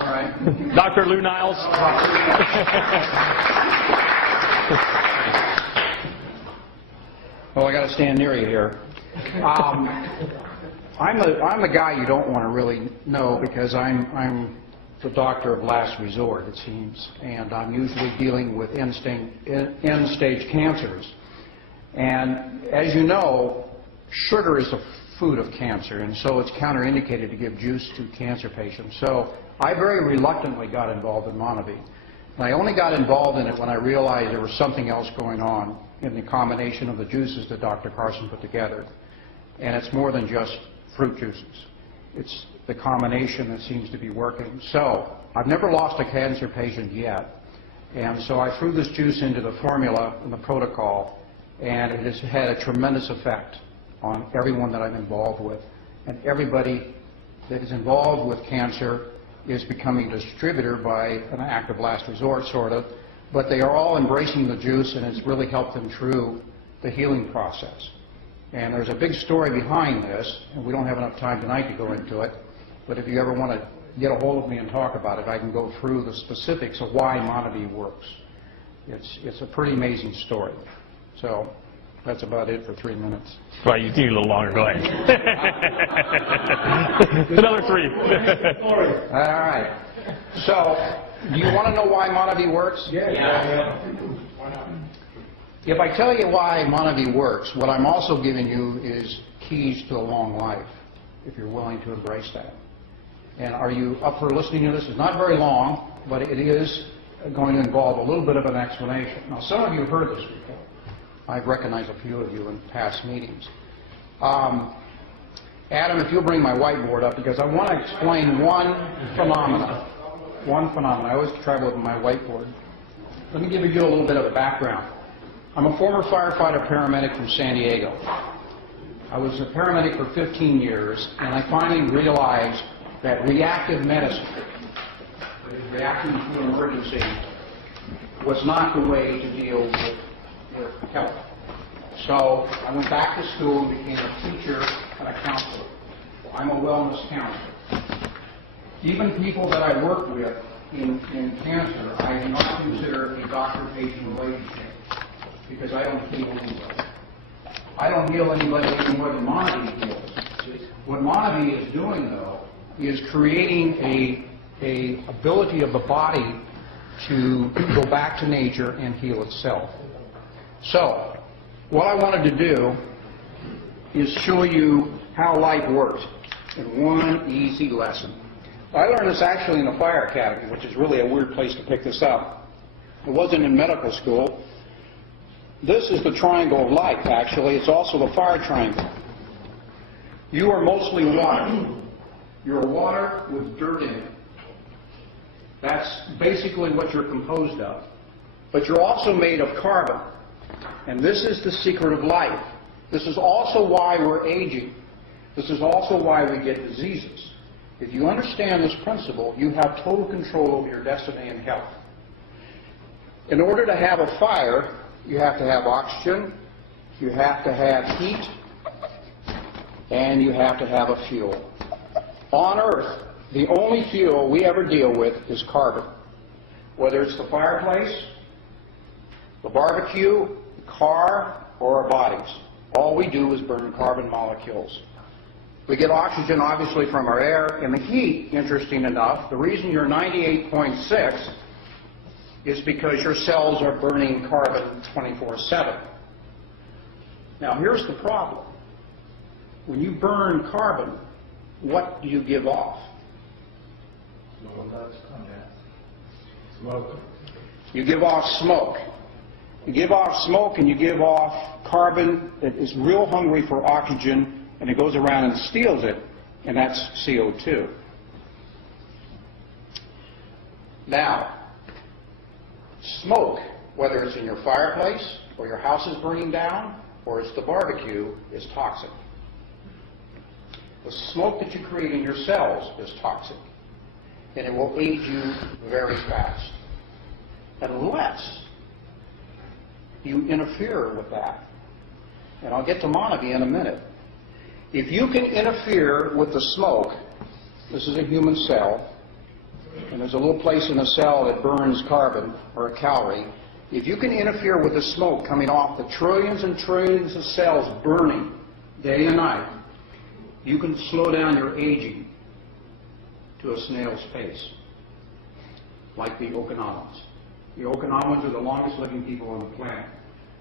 All right. Dr. Lou Niles. Well, I got to stand near you here. I'm the guy you don't want to really know because I'm the doctor of last resort, it seems, and I'm usually dealing with end-stage cancers. And as you know, sugar is the food of cancer, and so it's counterindicated to give juice to cancer patients. So I very reluctantly got involved in MonaVie. And I only got involved in it when I realized there was something else going on in the combination of the juices that Dr. Carson put together. And it's more than just fruit juices. It's the combination that seems to be working. So I've never lost a cancer patient yet. And so I threw this juice into the formula and the protocol, and it has had a tremendous effect on everyone that I'm involved with. And everybody that is involved with cancer is becoming a distributor by an act of last resort, sort of. But they are all embracing the juice, and it's really helped them through the healing process. And there's a big story behind this, and we don't have enough time tonight to go into it. But if you ever want to get a hold of me and talk about it, I can go through the specifics of why MonaVie works. It's a pretty amazing story. So that's about it for 3 minutes. Well, you need a little longer. Go ahead. Another 3. All right. So, do you want to know why MonaVie works? Yeah. Why not? If I tell you why MonaVie works, what I'm also giving you is keys to a long life, if you're willing to embrace that. And are you up for listening to this? It's not very long, but it is going to involve a little bit of an explanation. Now, some of you have heard this before. I've recognized a few of you in past meetings. Adam, if you'll bring my whiteboard up, because I want to explain one phenomenon. I always travel with my whiteboard. Let me give you a little bit of a background. I'm a former firefighter paramedic from San Diego. I was a paramedic for 15 years, and I finally realized that reactive medicine, reacting to an emergency, was not the way to deal with health. So I went back to school and became a teacher and a counselor. I'm a wellness counselor. Even people that I work with in cancer, I do not consider a doctor-patient relationship because I don't heal anybody. I don't heal anybody any more than MonaVie heals. What MonaVie is doing, though, is creating a ability of the body to go back to nature and heal itself. So, what I wanted to do is show you how life works in one easy lesson. I learned this actually in the fire academy, which is really a weird place to pick this up. It wasn't in medical school. This is the triangle of life, actually. It's also the fire triangle. You are mostly water. You're water with dirt in it. That's basically what you're composed of. But you're also made of carbon. And this is the secret of life. This is also why we're aging. This is also why we get diseases. If you understand this principle, you have total control over your destiny and health. In order to have a fire, you have to have oxygen, you have to have heat, and you have to have a fuel. On Earth, the only fuel we ever deal with is carbon. Whether it's the fireplace, the barbecue, the car, or our bodies. All we do is burn carbon molecules. We get oxygen, obviously, from our air, and the heat, interesting enough, the reason you're 98.6 is because your cells are burning carbon 24/7. Now, here's the problem. When you burn carbon, what do you give off? Smoke. You give off smoke. You give off smoke and you give off carbon that is real hungry for oxygen, and it goes around and steals it, and that's CO2. Now, smoke, whether it's in your fireplace or your house is burning down or it's the barbecue, is toxic. The smoke that you create in your cells is toxic, and it will age you very fast unless you interfere with that. And I'll get to MonaVie in a minute. If you can interfere with the smoke, this is a human cell, and there's a little place in the cell that burns carbon or a calorie, if you can interfere with the smoke coming off the trillions and trillions of cells burning day and night, you can slow down your aging to a snail's pace, like the Okinawans. The Okinawans are the longest living people on the planet.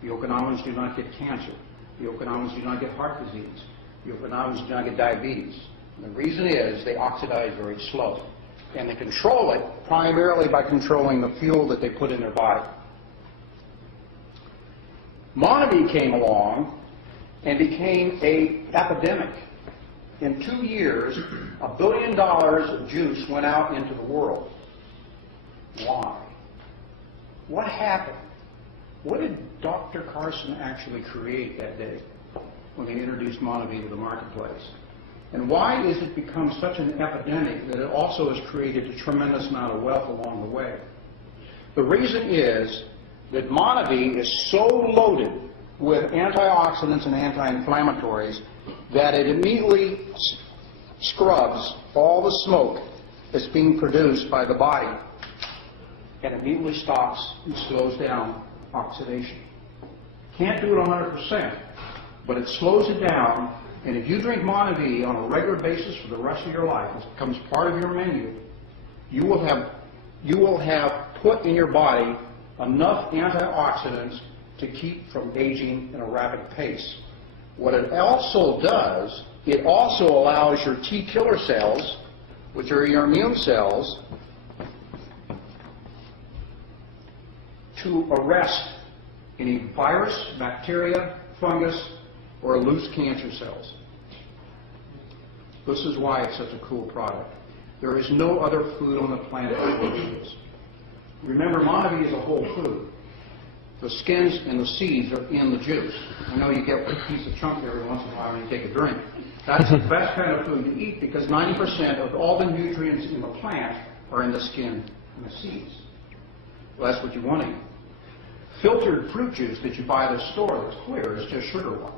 The Okinawans do not get cancer. The Okinawans do not get heart disease. The Okinawans do not get diabetes. And the reason is they oxidize very slow. And they control it primarily by controlling the fuel that they put in their body. MonaVie came along and became an epidemic. In 2 years, $1 billion of juice went out into the world. Why? What happened? What did Dr. Carson actually create that day when they introduced MonaVie to the marketplace? And why has it become such an epidemic that it also has created a tremendous amount of wealth along the way? The reason is that MonaVie is so loaded with antioxidants and anti-inflammatories that it immediately scrubs all the smoke that's being produced by the body and immediately stops and slows down oxidation. Can't do it 100%, but it slows it down, and if you drink MonaVie on a regular basis for the rest of your life, it becomes part of your menu, you will have put in your body enough antioxidants to keep from aging in a rapid pace. What it also does, it also allows your T killer cells, which are your immune cells, to arrest any virus, bacteria, fungus, or loose cancer cells. This is why it's such a cool product. There is no other food on the planet that works this. Remember, MonaVie is a whole food. The skins and the seeds are in the juice. I know you get a piece of chunk every once in a while when you take a drink. That's the best kind of food to eat because 90% of all the nutrients in the plant are in the skin and the seeds. Well, that's what you want to eat. Filtered fruit juice that you buy at the store that's clear is just sugar water.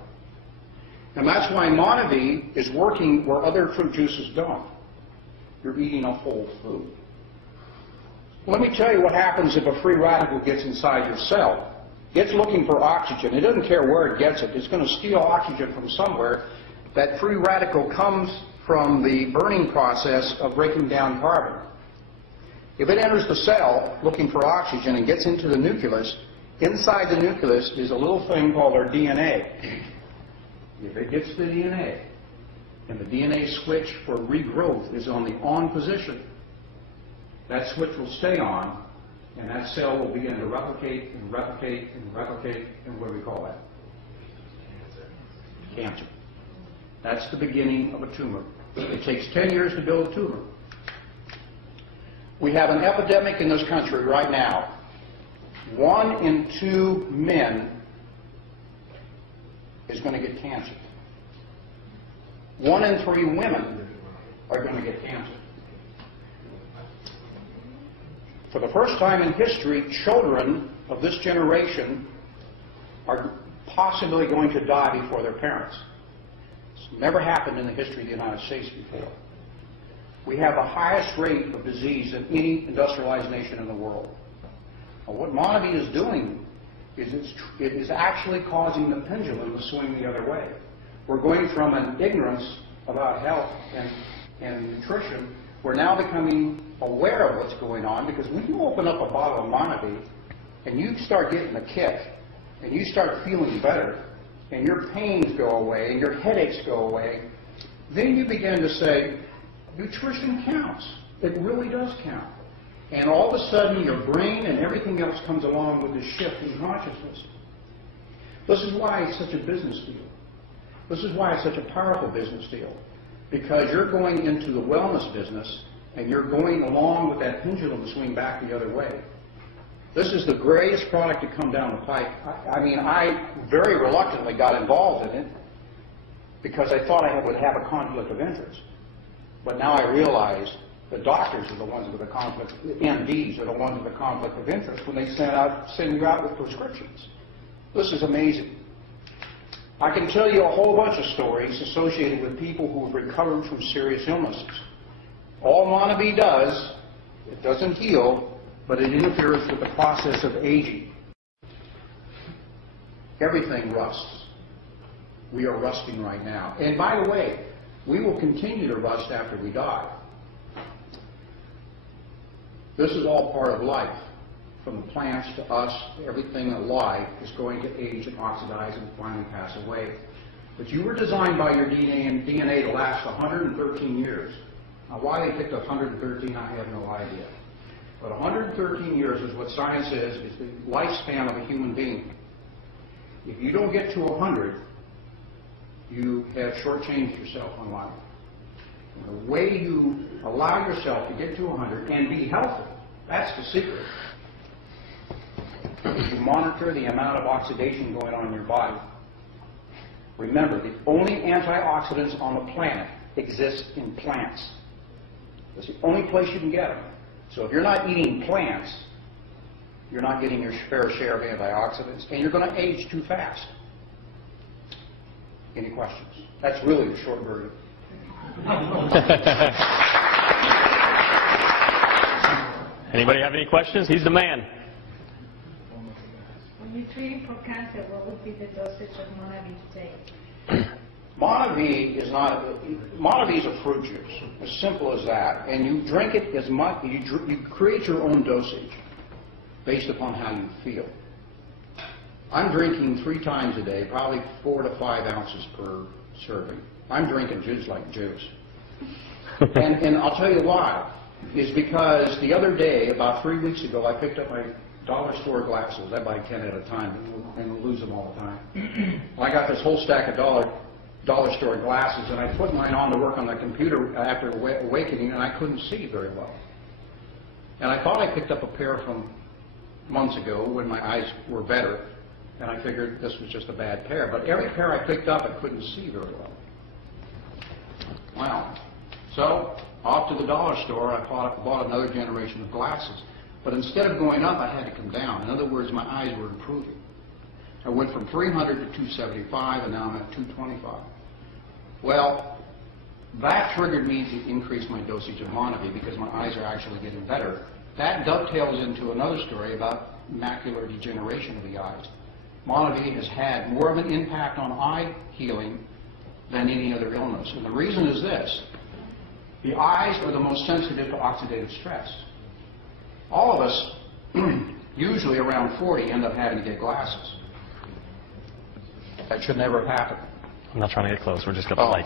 And that's why MonaVie is working where other fruit juices don't. You're eating a whole food. Let me tell you what happens if a free radical gets inside your cell. It's looking for oxygen. It doesn't care where it gets it. It's going to steal oxygen from somewhere. That free radical comes from the burning process of breaking down carbon. If it enters the cell looking for oxygen and gets into the nucleus, inside the nucleus is a little thing called our DNA. If it gets the DNA, and the DNA switch for regrowth is on the on position, that switch will stay on, and that cell will begin to replicate and replicate and replicate, and what do we call that? Cancer. That's the beginning of a tumor. It takes 10 years to build a tumor. We have an epidemic in this country right now. 1 in 2 men is going to get cancer. 1 in 3 women are going to get cancer. For the first time in history, children of this generation are possibly going to die before their parents. It's never happened in the history of the United States before. We have the highest rate of disease in any industrialized nation in the world. Now, what MonaVie is doing is it is actually causing the pendulum to swing the other way. We're going from an ignorance about health and nutrition. We're now becoming aware of what's going on, because when you open up a bottle of MonaVie and you start getting a kick and you start feeling better and your pains go away and your headaches go away, then you begin to say, nutrition counts. It really does count. And all of a sudden your brain and everything else comes along with this shift in consciousness. This is why it's such a business deal. This is why it's such a powerful business deal. Because you're going into the wellness business and you're going along with that pendulum to swing back the other way. This is the greatest product to come down the pike. I very reluctantly got involved in it because I thought I would have a conflict of interest. But now I realize the doctors are the ones with the conflict, the MDs are the ones with the conflict of interest when they send you out with prescriptions. This is amazing. I can tell you a whole bunch of stories associated with people who have recovered from serious illnesses. All MonaVie does It doesn't heal, but it interferes with the process of aging. Everything rusts. We are rusting right now. And by the way, we will continue to rust after we die. This is all part of life. From the plants to us, everything alive is going to age and oxidize and finally pass away. But you were designed by your DNA to last 113 years. Now, why they picked 113, I have no idea. But 113 years is what science says is the lifespan of a human being. If you don't get to 100, you have shortchanged yourself on life. And the way you allow yourself to get to 100 and be healthy, that's the secret. You monitor the amount of oxidation going on in your body. Remember, the only antioxidants on the planet exist in plants. That's the only place you can get them. So if you're not eating plants, you're not getting your fair share of antioxidants, and you're going to age too fast. Any questions? That's really the short version. Anybody have any questions? He's the man. When you're treating for cancer, what would be the dosage of MonaVie take? MonaVie is not. MonaVie is a fruit juice, as simple as that. And you drink it as much. You create your own dosage based upon how you feel. I'm drinking 3 times a day, probably 4 to 5 ounces per serving. I'm drinking juice like juice. And I'll tell you why. Is because the other day, about 3 weeks ago, I picked up my dollar store glasses. I buy 10 at a time and lose them all the time. I got this whole stack of dollar store glasses, and I put mine on to work on the computer after awakening, and I couldn't see very well. And I thought I picked up a pair from months ago when my eyes were better, and I figured this was just a bad pair. But every pair I picked up, I couldn't see very well. Wow. So, off to the dollar store, I bought another generation of glasses. But instead of going up, I had to come down. In other words, my eyes were improving. I went from 300 to 275, and now I'm at 225. Well, that triggered me to increase my dosage of MonaVie because my eyes are actually getting better. That dovetails into another story about macular degeneration of the eyes. MonaVie has had more of an impact on eye healing than any other illness. And the reason is this. The eyes are the most sensitive to oxidative stress. All of us, usually around 40, end up having to get glasses. That should never have happened. I'm not trying to get close. We're just going to like.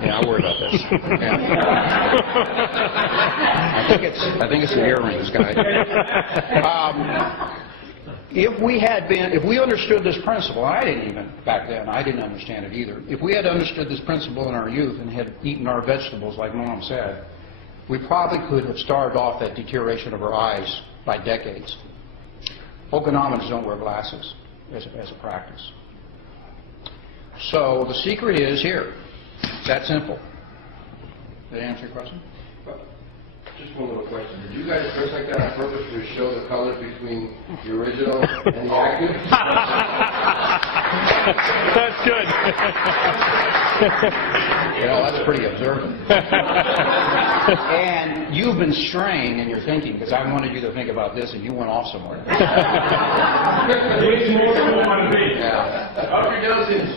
Yeah, I worry about this. Yeah. I think it's the earrings, guys. If we understood this principle, and I didn't even back then, I didn't understand it either. If we had understood this principle in our youth and had eaten our vegetables, like Mom said, we probably could have starved off that deterioration of our eyes by decades. Okonomans don't wear glasses as a practice. So the secret is here. It's that simple. Did I answer your question? Just one little question. Did you guys dress like that on purpose to show the colors between the original and the active? That's good. That's pretty observant. And you've been straying in your thinking because I wanted you to think about this and you went off somewhere. Up your dosage.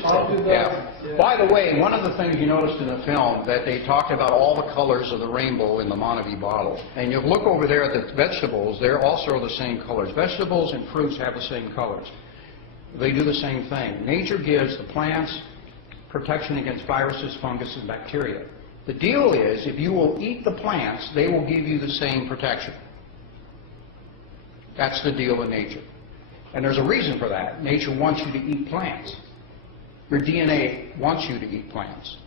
Yeah. By the way, one of the things you noticed in the film that they talked about all the colors of the rainbow in the MonaVie bottle. And you look over there at the vegetables, they're also the same colors. Vegetables and fruits have the same colors. They do the same thing. Nature gives the plants protection against viruses, fungus, and bacteria. The deal is, if you will eat the plants, they will give you the same protection. That's the deal in nature. And there's a reason for that. Nature wants you to eat plants. Your DNA wants you to eat plants.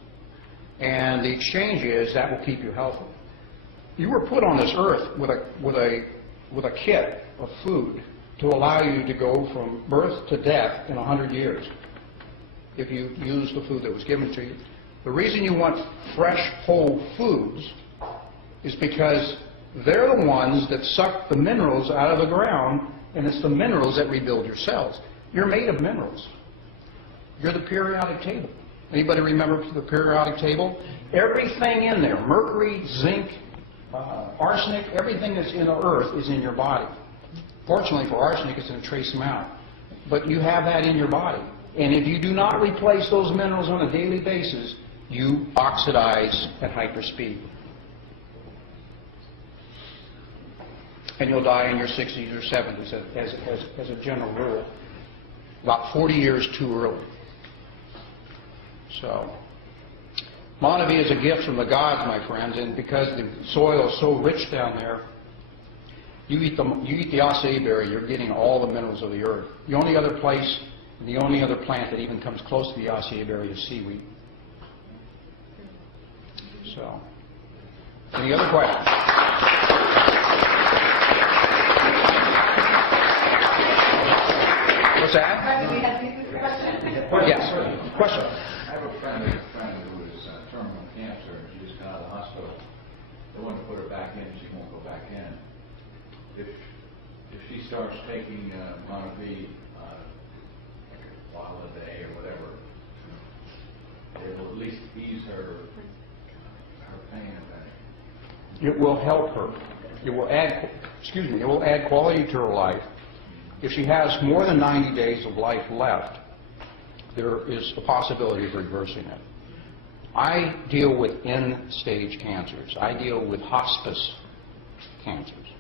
And the exchange is that will keep you healthy. You were put on this earth with a kit of food to allow you to go from birth to death in 100 years if you use the food that was given to you. The reason you want fresh, whole foods is because they're the ones that suck the minerals out of the ground, and it's the minerals that rebuild your cells. You're made of minerals. You're the periodic table. Anybody remember the periodic table? Everything in there, mercury, zinc, arsenic, everything that's in the earth is in your body. Fortunately for arsenic, it's in a trace amount. But you have that in your body. And if you do not replace those minerals on a daily basis, you oxidize at hyperspeed. And you'll die in your 60s or 70s as a general rule. About 40 years too early. So, MonaVie is a gift from the gods, my friends, and because the soil is so rich down there, you eat the acai berry, you're getting all the minerals of the earth. The only other place, the only other plant that even comes close to the acai berry is seaweed. So, any other questions? What's that? Yes. Question. I have a friend who was terminal cancer, and she just got out of the hospital. They want to put her back in, and she won't go back in. If she starts taking MonaVie like a bottle a day or whatever, it will at least ease her pain and pain. It will help her. It will add, it will add quality to her life. If she has more than 90 days of life left, there is a possibility of reversing it. I deal with end-stage cancers. I deal with hospice cancers,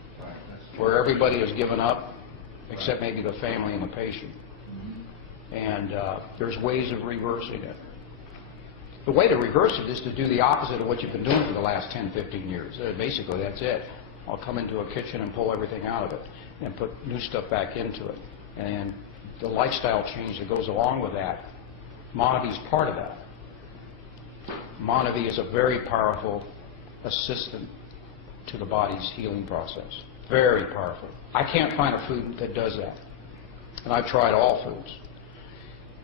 where everybody has given up, except maybe the family and the patient. And there's ways of reversing it. The way to reverse it is to do the opposite of what you've been doing for the last 10, 15 years. Basically, that's it. I'll come into a kitchen and pull everything out of it and put new stuff back into it. And the lifestyle change that goes along with that, MonaVie is part of that. MonaVie is a very powerful assistant to the body's healing process. Very powerful. I can't find a food that does that. And I've tried all foods.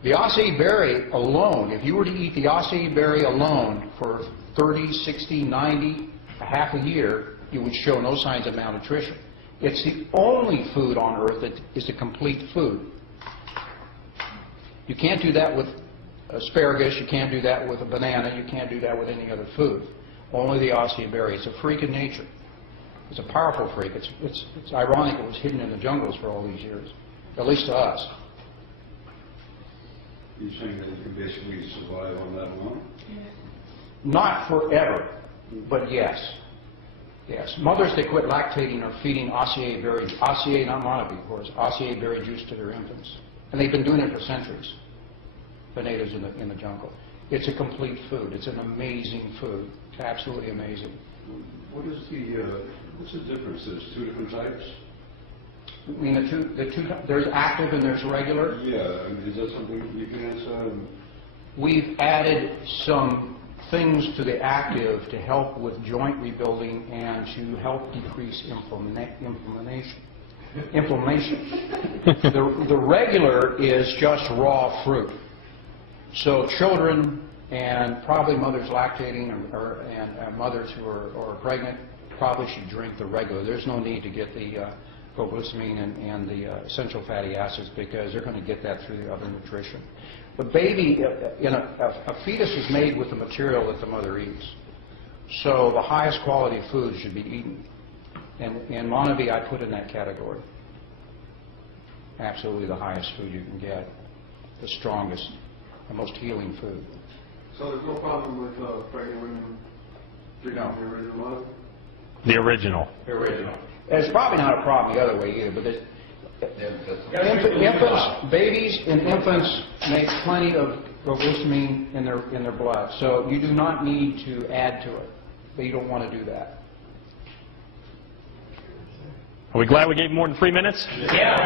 The acai berry alone, if you were to eat the acai berry alone for 30, 60, 90, a half a year, you would show no signs of malnutrition. It's the only food on earth that is a complete food. You can't do that with asparagus, you can't do that with a banana, you can't do that with any other food. Only the acai berry. It's a freak in nature. It's a powerful freak. It's ironic it was hidden in the jungles for all these years, at least to us. You're saying that you can basically survive on that alone? Not forever, but yes. Yes. Mothers that quit lactating are feeding acai berry, acai, not MonaVie, of course, acai berry juice to their infants. And they've been doing it for centuries, the natives in the jungle. It's a complete food. It's an amazing food. It's absolutely amazing. What is what's the difference? There's two different types? I mean, there's active and there's regular. Yeah, I mean, is that something you can answer? We've added some things to the active to help with joint rebuilding and to help decrease inflammation. The regular is just raw fruit. So children and probably mothers lactating and mothers who are pregnant probably should drink the regular. There's no need to get the glycemine and the essential fatty acids because they're going to get that through the other nutrition. The baby, a fetus is made with the material that the mother eats. So the highest quality food should be eaten. And MonaVie I put in that category. Absolutely the highest food you can get. The strongest, the most healing food. So there's no problem with pregnant women drinking the original one? The original. The original. It's probably not a problem the other way either, but infants, babies and infants make plenty of glycemine in their blood, so you do not need to add to it. But you don't want to do that. Are we glad we gave more than 3 minutes? Yeah.